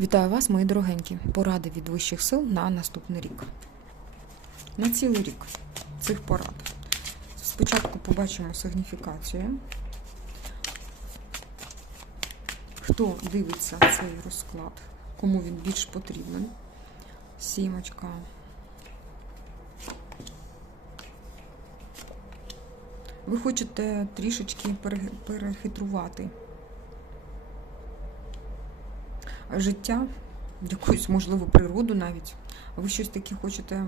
Вітаю вас, мої дорогенькі. Поради від вищих сил на наступний рік. На цілий рік цих порад. Спочатку побачимо сигніфікацію. Хто дивиться цей розклад, кому він більш потрібен. Сімочка. Ви хочете трішечки перехитрувати життя, якусь, можливо, природу навіть. Ви щось таке хочете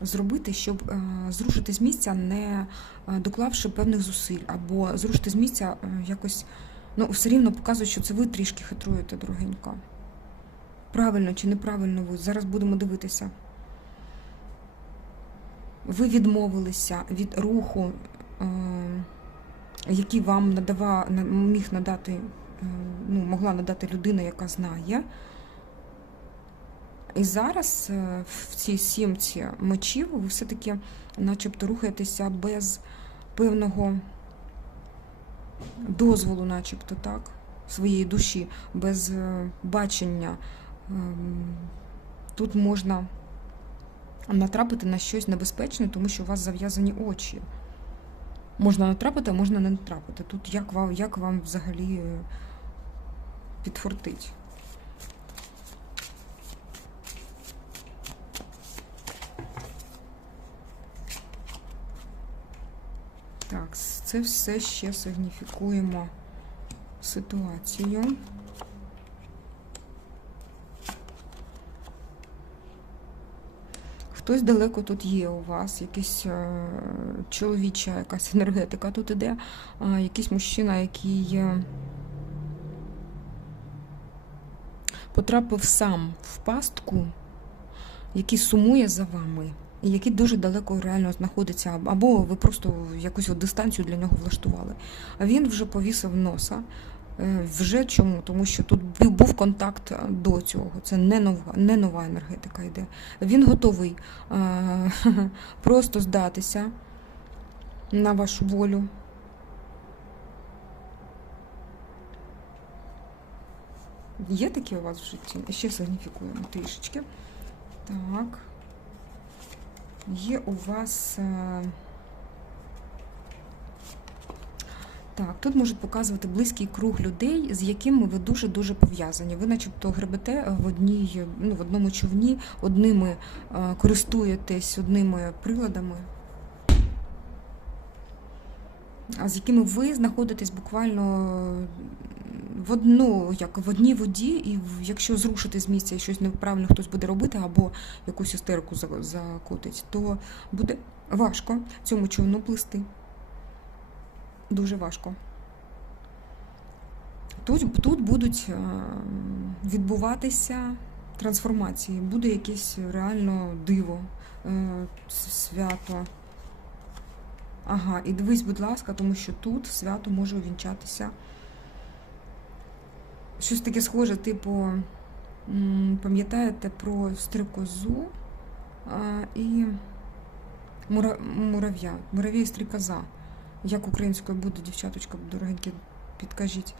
зробити, щоб зрушити з місця, не доклавши певних зусиль, або зрушити з місця якось, все рівно показує, що це ви трішки хитруєте, дорогенька. Правильно чи неправильно ви? Зараз будемо дивитися. Ви відмовилися від руху, який вам могла надати людина, яка знає. І зараз в цій сімці мечів ви все-таки начебто рухаєтеся без певного дозволу, начебто, так, своєї душі, без бачення. Тут можна натрапити на щось небезпечне, тому що у вас зав'язані очі. Можна натрапити, а можна не натрапити. Тут як вам взагалі підфортить. Так, це все ще сигніфікуємо ситуацію. Хтось далеко тут є у вас, якась чоловіча якась енергетика тут іде, якийсь мужчина, який потрапив сам в пастку, який сумує за вами, і який дуже далеко реально знаходиться, або ви просто якусь дистанцію для нього влаштували. А він вже повісив носа. Вже чому? Тому що тут був контакт до цього. Це не нова енергетика йде. Він готовий просто здатися на вашу волю. Є таке у вас в житті? Ще сигніфікуємо трішечки. Так. Є у вас... Так, тут можуть показувати близький круг людей, з якими ви дуже-дуже пов'язані. Ви начебто гребете в одному човні, одними користуєтесь одними приладами, а з якими ви знаходитесь буквально в одній воді, і якщо зрушити з місця і щось неправильно хтось буде робити, або якусь істерику закотить, то буде важко цьому човну плисти. Дуже важко. Тут будуть відбуватися трансформації, буде якесь реально диво, свято. Ага, і дивись, будь ласка, тому що тут свято може увінчатися. Щось таке схоже, типу, пам'ятаєте про стрикозу і мурав'я. Мурав'я і стрикоза. Як українською буде, дівчаточка, дорогенькі, підкажіть.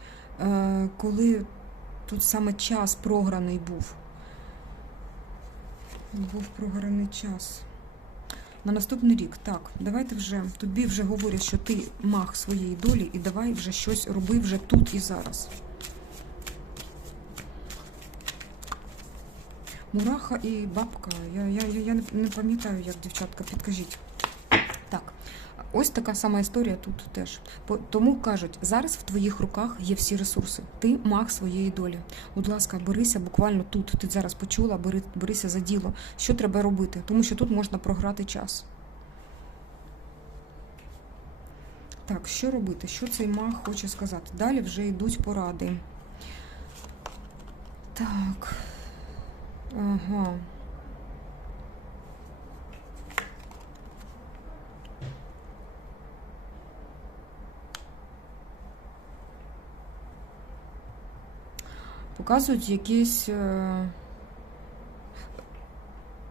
Коли тут саме час програний був. Був програний час. На наступний рік. Так, давайте вже, тобі вже говорять, що ти маг своєї долі, і давай вже щось роби вже тут і зараз. Мураха і бабка. Я не пам'ятаю, як, дівчатка, підкажіть. Так. Ось така сама історія тут теж. Тому кажуть, зараз в твоїх руках є всі ресурси. Ти маг своєї долі. Будь ласка, берися буквально тут. Ти зараз почула, берися за діло. Що треба робити? Тому що тут можна програти час. Так, що робити? Що цей маг хоче сказати? Далі вже йдуть поради. Так. Ага. Показують якийсь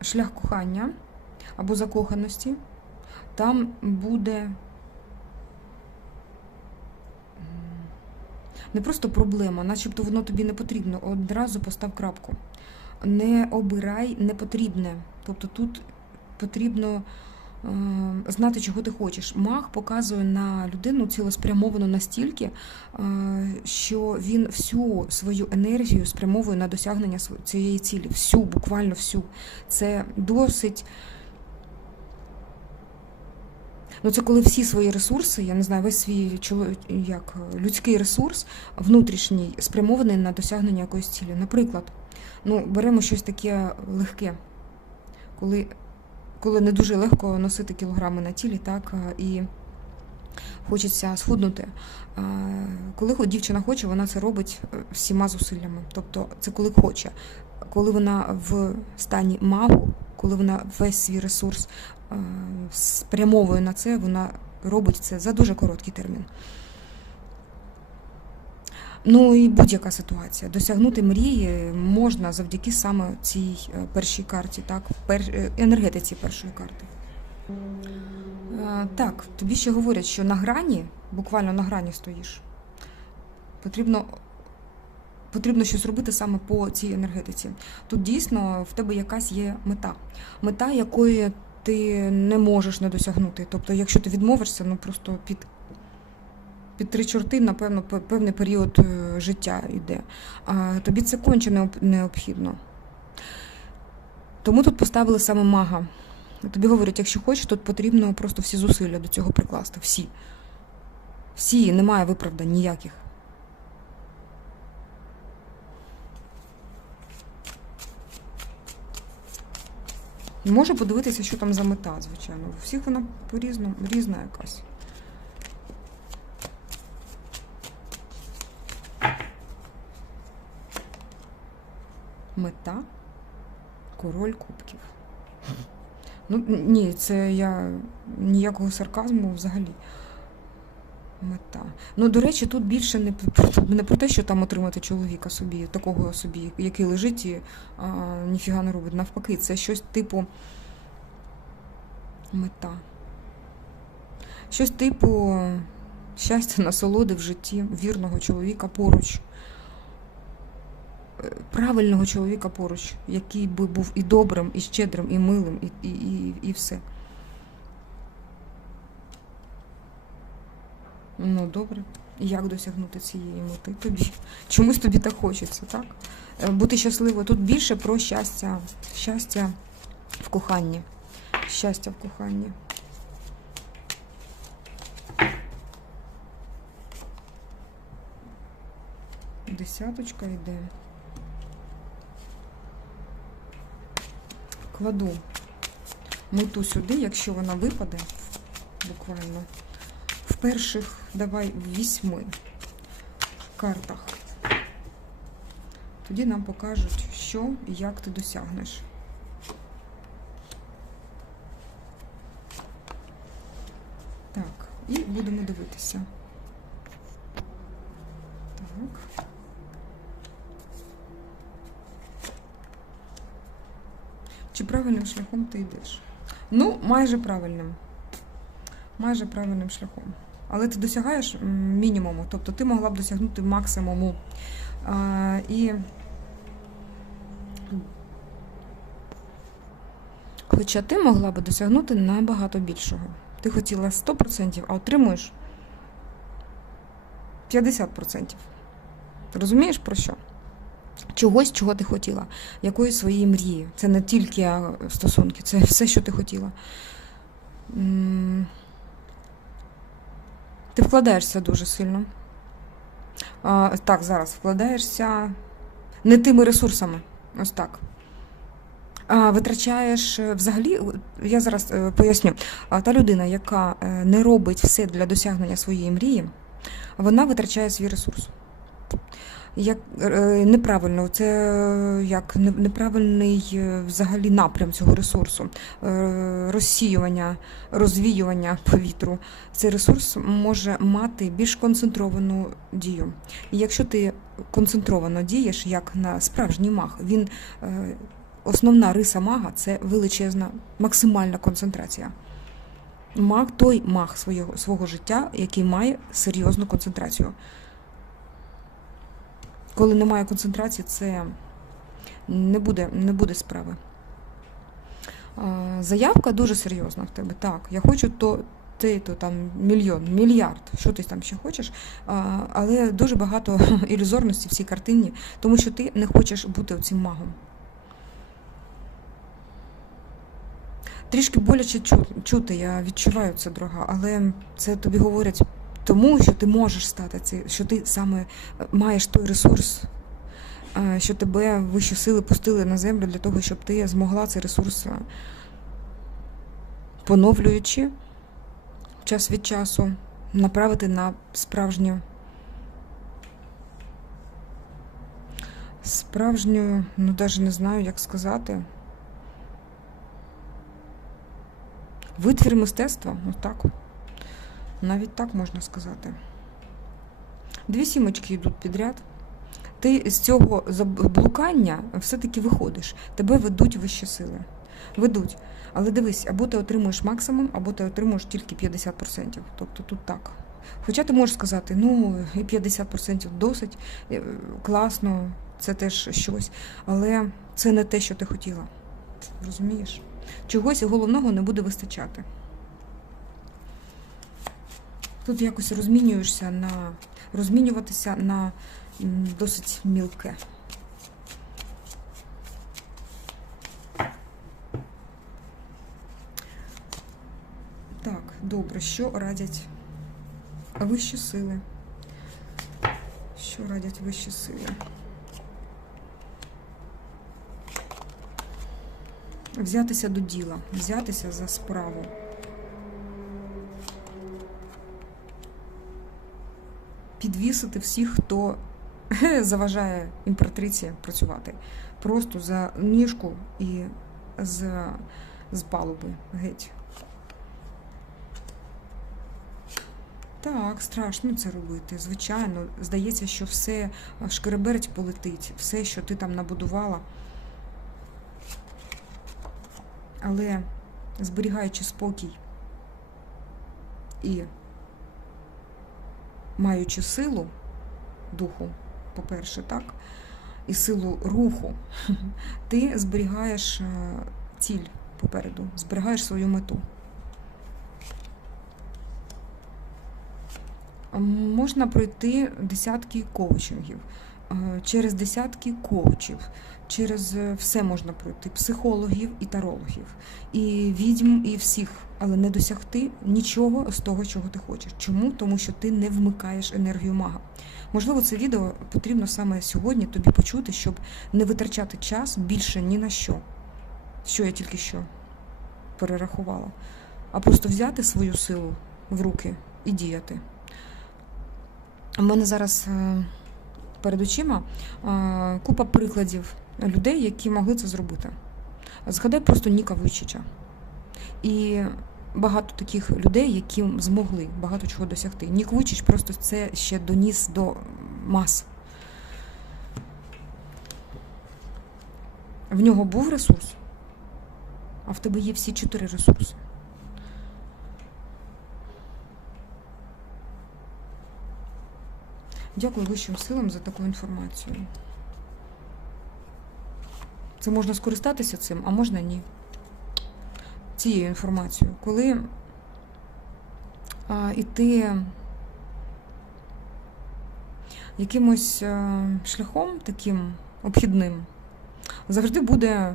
шлях кохання або закоханості. Там буде Не просто проблема, начебто воно тобі не потрібно. Одразу постав крапку. Не обирай непотрібне. Тобто тут потрібно знати, чого ти хочеш. Маг показує на людину цілеспрямовано настільки, що він всю свою енергію спрямовує на досягнення цієї цілі. Всю, буквально всю. Це досить... Ну, це коли всі свої ресурси, я не знаю, весь свій людський ресурс внутрішній спрямований на досягнення якоїсь цілі. Наприклад, беремо щось таке легке, коли не дуже легко носити кілограми на тілі, так, і хочеться схуднути. Коли дівчина хоче, вона це робить всіма зусиллями. Тобто це коли хоче. Коли вона в стані магу, коли вона весь свій ресурс спрямовує на це, вона робить це за дуже короткий термін. Ну і будь-яка ситуація. Досягнути мрії можна завдяки саме цій першій карті, так, енергетиці першої карти. Так, тобі ще говорять, що на грані, буквально на грані стоїш. Потрібно щось робити саме по цій енергетиці. Тут дійсно в тебе якась є мета. Мета, якої ти не можеш не досягнути. Тобто, якщо ти відмовишся, просто під три чорти, напевно, певний період життя йде. А тобі це конче необхідно. Тому тут поставили саме мага. Тобі говорять, якщо хочеш, то потрібно просто всі зусилля до цього прикласти. Всі. Всі, немає виправдань ніяких. Може подивитися, що там за мета, звичайно. У всіх вона по-різному, різна якась. Мета. Король кубків. Ні, це я ніякого сарказму взагалі. Мета. До речі, тут більше не про те, що там отримати чоловіка собі, такого собі, який лежить і ніфіга не робить. Навпаки, це щось типу мета. Щось типу щастя, насолоди в житті, вірного чоловіка поруч. Правильного чоловіка поруч, який би був і добрим, і щедрим, і милим, і все. Добре. Як досягнути цієї мети тобі? Чомусь тобі так хочеться, так? Бути щасливою. Тут більше про щастя. Щастя в коханні. Щастя в коханні. Десяточка йде. Кладу мету сюди, якщо вона випаде, буквально. В перших, давай, 8 картах. Тоді нам покажуть, що і як ти досягнеш. Так, і будемо дивитися. Так. Чи правильним шляхом ти йдеш? Майже правильним. Майже правильним шляхом. Але ти досягаєш мінімуму, тобто ти могла б досягнути максимуму. Хоча ти могла б досягнути набагато більшого. Ти хотіла 100%, а отримуєш 50%. Розумієш, про що? Чогось, чого ти хотіла. Якоїсь своєї мрії. Це не тільки стосунки, це все, що ти хотіла. Ти вкладаєшся дуже сильно. Так, зараз вкладаєшся не тими ресурсами. Ось так. Витрачаєш взагалі, я зараз поясню, та людина, яка не робить все для досягнення своєї мрії, вона витрачає свій ресурс. Неправильно, це як неправильний взагалі напрям цього ресурсу, розсіювання, розвіювання повітру. Цей ресурс може мати більш концентровану дію. І якщо ти концентровано дієш, як на справжній маг, основна риса мага – це величезна, максимальна концентрація. Маг – той маг свого життя, який має серйозну концентрацію. Коли немає концентрації, це не буде справи. Заявка дуже серйозна в тебе. Так, я хочу то там мільйон, мільярд, що ти там ще хочеш, але дуже багато ілюзорності в цій картині, тому що ти не хочеш бути цим магом. Трішки боляче чути, я відчуваю це, дорога, але це тобі говорять тому, що ти можеш стати цим, що ти саме маєш той ресурс, що тебе вищі сили пустили на землю для того, щоб ти змогла цей ресурс, поновлюючи час від часу, направити на справжню, ну навіть не знаю, як сказати, витвір мистецтва, отак. Навіть так можна сказати. 2 сімочки йдуть підряд. Ти з цього заблукання все-таки виходиш. Тебе ведуть вищі сили. Ведуть. Але дивись, або ти отримуєш максимум, або ти отримуєш тільки 50%. Тобто тут так. Хоча ти можеш сказати, ну, і 50% досить, класно, це теж щось. Але це не те, що ти хотіла. Розумієш? Чогось головного не буде вистачати. Тут якось розмінюватися на досить мілке. Так, добре, що радять вищі сили? Що радять вищі сили? Взятися до діла, взятися за справу. Підвісити всіх, хто заважає імператриці працювати. Просто за ніжку і з палуби геть. Так, страшно це робити. Звичайно, здається, що все шкереберть полетить, все, що ти там набудувала. Але зберігаючи спокій і маючи силу духу, по-перше, так, і силу руху, ти зберігаєш ціль попереду, зберігаєш свою мету. Можна пройти десятки коучингів, через десятки коучів, через все можна пройти, психологів і тарологів, і відьм, і всіх, але не досягти нічого з того, чого ти хочеш. Чому? Тому що ти не вмикаєш енергію мага. Можливо, це відео потрібно саме сьогодні тобі почути, щоб не витрачати час більше ні на що я тільки що перерахувала, а просто взяти свою силу в руки і діяти. У мене зараз перед очима купа прикладів людей, які могли це зробити. Згадай просто Ніка Вуйчича. І багато таких людей, які змогли багато чого досягти. Нік Вуйчич просто це ще доніс до мас. В нього був ресурс, а в тебе є всі 4 ресурси. Дякую вищим силам за таку інформацію. Це можна скористатися цим, а можна ні. Цією інформацією. Коли іти якимось шляхом таким обхідним, завжди буде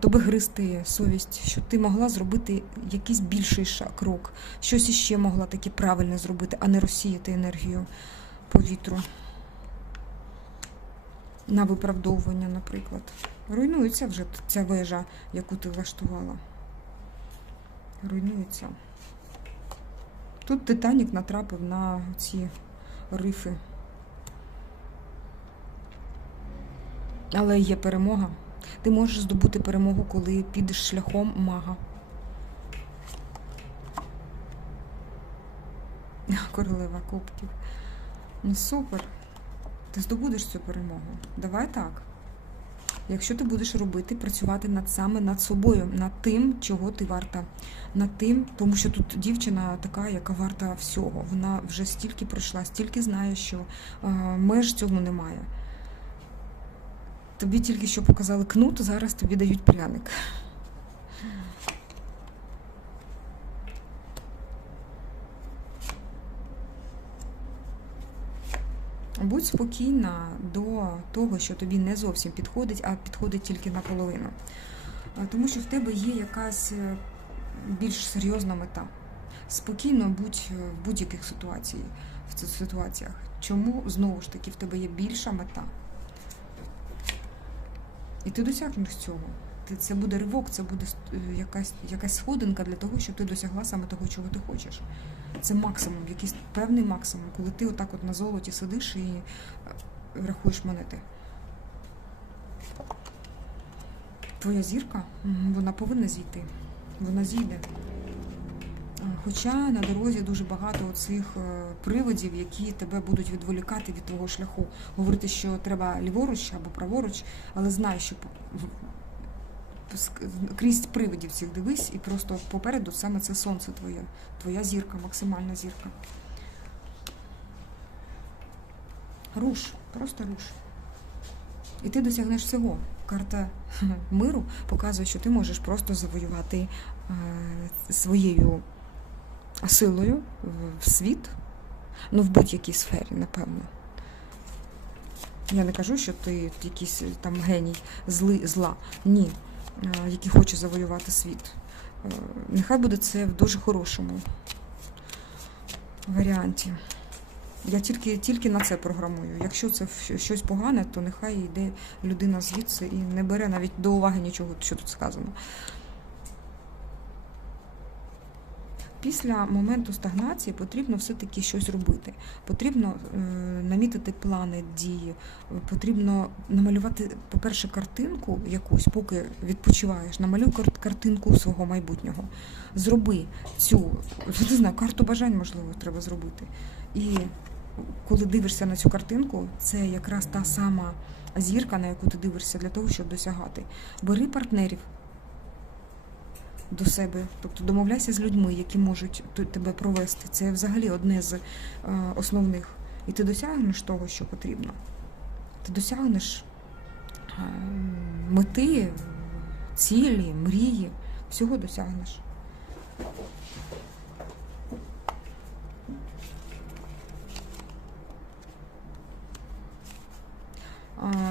тобі гризти совість, що ти могла зробити якийсь більший крок, щось іще могла таке правильне зробити, а не розсіяти енергію повітру на виправдовування, наприклад. Руйнується вже ця вежа, яку ти влаштувала. Руйнується. Тут Титанік натрапив на ці рифи. Але є перемога. Ти можеш здобути перемогу, коли підеш шляхом мага. Королева кубків. Ну супер. Ти здобудеш цю перемогу. Давай так. Якщо ти будеш робити, працювати саме над собою, над тим, чого ти варта. Над тим, тому що тут дівчина така, яка варта всього. Вона вже стільки пройшла, стільки знає, що меж цьому немає. Тобі тільки що показали кнут, зараз тобі дають пряник. Будь спокійна до того, що тобі не зовсім підходить, а підходить тільки наполовину. Тому що в тебе є якась більш серйозна мета. Спокійно будь в будь-яких ситуаціях. Чому, знову ж таки, в тебе є більша мета? І ти досягнеш цього. Це буде ривок, це буде якась сходинка для того, щоб ти досягла саме того, чого ти хочеш. Це максимум, якийсь певний максимум, коли ти отак от на золоті сидиш і рахуєш монети. Твоя зірка, вона повинна зійти. Вона зійде. Хоча на дорозі дуже багато цих приводів, які тебе будуть відволікати від твого шляху. Говорити, що треба ліворуч або праворуч, але знай, що крізь привидів цих дивись, і просто попереду саме це сонце твоє. Твоя зірка, максимальна зірка. Руш, просто руш. І ти досягнеш всього. Карта миру показує, що ти можеш просто завоювати своєю силою в світ, ну в будь-якій сфері, напевно. Я не кажу, що ти якийсь там геній зла. Ні. Який хоче завоювати світ. Нехай буде це в дуже хорошому варіанті. Я тільки на це програмую. Якщо це щось погане, то нехай йде людина звідси і не бере навіть до уваги нічого, що тут сказано. Після моменту стагнації потрібно все-таки щось робити. Потрібно намітити плани дії, потрібно намалювати, по-перше, картинку якусь, поки відпочиваєш, намалюй картинку свого майбутнього. Зроби цю, не знаю, карту бажань, можливо, треба зробити. І коли дивишся на цю картинку, це якраз та сама зірка, на яку ти дивишся для того, щоб досягати. Бери партнерів до себе, тобто домовляйся з людьми, які можуть тебе провести. Це взагалі одне з основних. І ти досягнеш того, що потрібно. Ти досягнеш мети, цілі, мрії, всього досягнеш.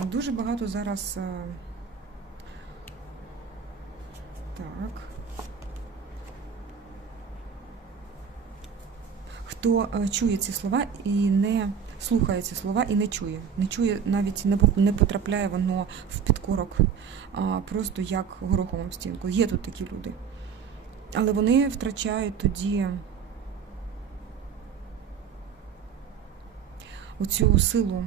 Дуже багато зараз так. Хто чує ці слова і не слухає ці слова і не чує. Не чує, навіть не потрапляє воно в підкорок, а просто як горохом об стінку. Є тут такі люди. Але вони втрачають тоді оцю силу.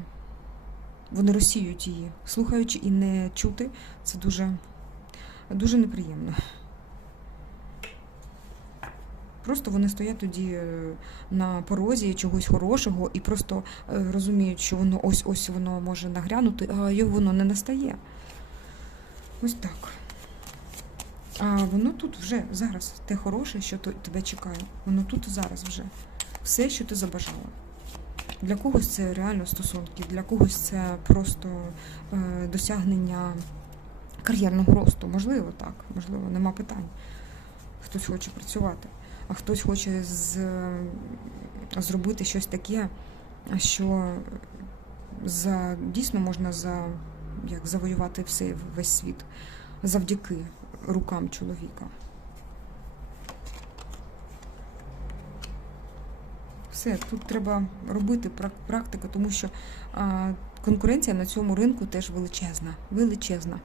Вони розсіюють її. Слухаючи і не чути, це дуже, дуже неприємно. Просто вони стоять тоді на порозі чогось хорошого і просто розуміють, що воно ось воно може нагрянути, а його воно не настає. Ось так. А воно тут вже зараз те хороше, що тебе чекає. Воно тут і зараз вже. Все, що ти забажала. Для когось це реально стосунки, для когось це просто досягнення кар'єрного росту. Можливо, так, можливо, нема питань. Хтось хоче працювати, а хтось хоче зробити щось таке, що дійсно можна завоювати весь світ завдяки рукам чоловіка. Все, тут треба робити практику, тому що конкуренція на цьому ринку теж величезна. Величезна.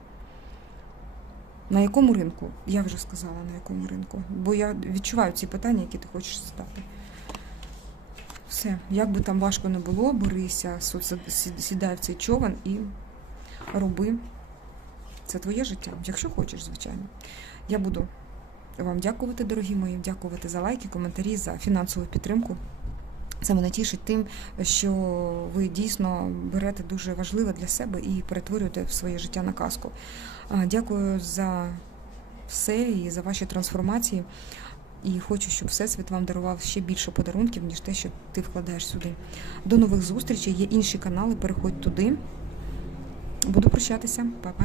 На якому ринку? Я вже сказала, на якому ринку. Бо я відчуваю ці питання, які ти хочеш задати. Все, як би там важко не було, борися, сідай в цей човен і роби. Це твоє життя, якщо хочеш, звичайно. Я буду вам дякувати, дорогі мої, дякувати за лайки, коментарі, за фінансову підтримку. Це мене тішить тим, що ви дійсно берете дуже важливе для себе і перетворюєте в своє життя на казку. Дякую за все і за ваші трансформації. І хочу, щоб Всесвіт вам дарував ще більше подарунків, ніж те, що ти вкладаєш сюди. До нових зустрічей. Є інші канали, переходь туди. Буду прощатися. Па-па.